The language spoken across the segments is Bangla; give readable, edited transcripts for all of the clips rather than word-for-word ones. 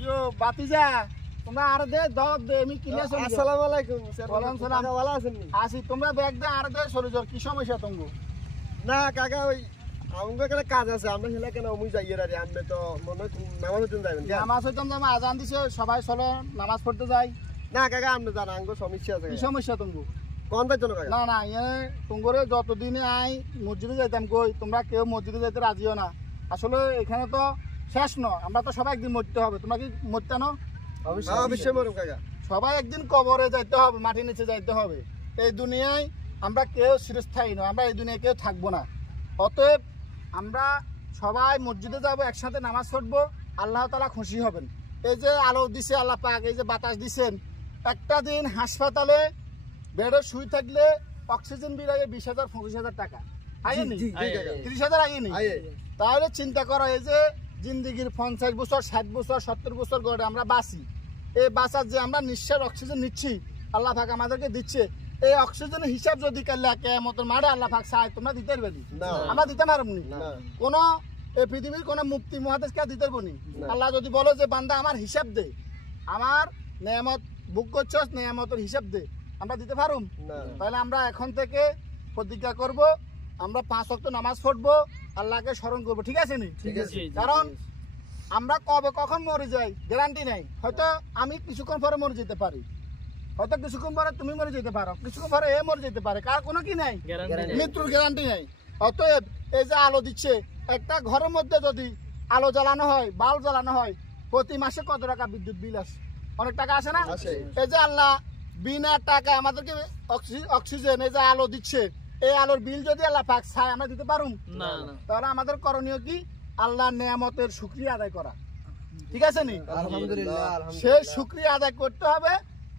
ইয়ো বাতিজা তোমরা আর দে দব দে আমি কিনে চলি। আসসালামু আলাইকুম স্যার। ওয়ালাইকুম সালাম। ভালো আছেন নি? আসি তোমরা ব্যাগ দে আর দে চলে যাও। কি সমস্যা তোমাগো? না কাকা ওই আমাদের এখানে কাজ আছে, আমরা হেলা কেন ওই যাইয়ে রে আপনি তো মনে নামাজ পড়তে যাবেন। নামাজ হইতাম যে আজান দিছে সবাই চলো নামাজ পড়তে যাই। না কাকা আপনি জান আঙ্গ সমস্যা আছে। কি সমস্যা তোমাগো? কোন যাইতো না কাকা? না না এ তোমরে যতদিনে আই মসজিদে যাইতাম কই তোমরা কেউ মসজিদে যাইতে রাজিও না। আসলে এখানে তো শেষ ন, আমরা তো সবাই একদিন মরতে হবে। তোমরা কি মরতে না? অবশ্যই মরুম কাকা। সবাই একদিন কবরে যাইতে হবে, মাটির নিচে যাইতে হবে। এই দুনিয়ায় আমরা কেউ চিরস্থায়ী নয়, আমরা এই দুনিয়ায় কেউ থাকবো না। অতএব আমরা সবাই মসজিদে যাব, একসাথে নামাজ পড়বো, আল্লাহ তাআলা খুশি হবেন। এই যে আলো দিছে আল্লাহ পাক, এই যে বাতাস দিছেন, একটা দিন হাসপাতালে বেডে শুই থাকলে অক্সিজেন বিল আগে 20,000 25,000 টাকা আইনি, 30,000 আইনি। তাহলে চিন্তা করো এই যে জিন্দিগির 50 বছর 60 বছর 70 বছর গড়ে আমরা বাঁচি, এই বাঁচার যে আমরা নিঃশ্বাস অক্সিজেন নিচ্ছি আল্লাহ পাক আমাদেরকে দিচ্ছে, এই অক্সিজেনের হিসাব যদি কাল্লা কিয়ামতের মাঠে আল্লাহ পাক চায় তোমরা দিতে পারবে না, আমরা দিতে পারবো না। কোন এই পৃথিবীর কোন মুফতি মুহাদ্দিস কে দিতে পারবো না। আল্লাহ যদি বলে যে বান্দা আমার হিসাব দে, আমার নেয়ামত ভোগ করছস, নেয়ামতের হিসাব দে, আমরা দিতে পারুম? তাহলে আমরা এখন থেকে প্রতিজ্ঞা করব, আমরা 5 ওয়াক্ত নামাজ পড়বো, আল্লাহকে স্মরণ করবো, ঠিক আছে নি? কারণ আমরা কবে কখন মরে যাই গ্যারান্টি নাই। হয়তো আমি কিছুক্ষণ পরে মরে যেতে পারি, হয়তো কিছুক্ষণ পরে তুমি মরে যেতে পারো, কিছুক্ষণ পরে এ মরে যেতে পারে, কার কোনো কি নাই, মৃত্যুর গ্যারান্টি নাই। অতএব এই যে আলো দিচ্ছে, একটা ঘরের মধ্যে যদি আলো জ্বালানো হয়, বাল্ব জ্বালানো হয়, প্রতি মাসে কত টাকা বিদ্যুৎ বিল আসে? অনেক টাকা আসে না? এই যে আল্লাহ বিনা টাকা আমাদেরকে অক্সিজেন, এই যে আলো দিচ্ছে, এই আলোর বিল যদি আল্লাহ পাক চায় আমরা দিতে পারুম না। তাহলে আমাদের করণীয় কি? আল্লাহর নেয়ামতের শুকরিয়া আদায় করা, ঠিক আছে নি? আলহামদুলিল্লাহ। সেই শুকরিয়া আদায় করতে হবে,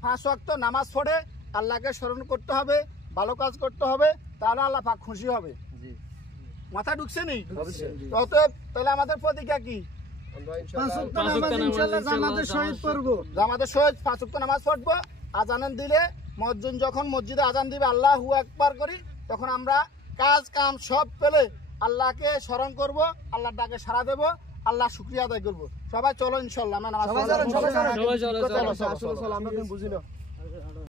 5 ওয়াক্ত নামাজ পড়ে আল্লাহকে স্মরণ করতে হবে, ভালো কাজ করতে হবে, তাহলে আল্লাহ পাক খুশি হবে। মাথা ঢুকছে নি? অতএব তাহলে আমাদের প্রতিজ্ঞা কি? 5 ওয়াক্ত নামাজ ইনশাআল্লাহ জামাতের সহিত পড়বো। জামাতের সহিত 5 ওয়াক্ত নামাজ পড়বো। আজান দিলে মুয়াজ্জিন যখন মসজিদে আজান দিবে আল্লাহু আকবার করি, তখন আমরা কাজ কাম সব পেলে আল্লাহকে স্মরণ করব, আল্লাহর ডাকে সাড়া দেব, আল্লাহ শুকরিয়া আদায় করব। সবাই চলো ইনশাআল্লাহ আমরা নামাজ পড়ব। সবাই চলো। আমরা বুঝি না।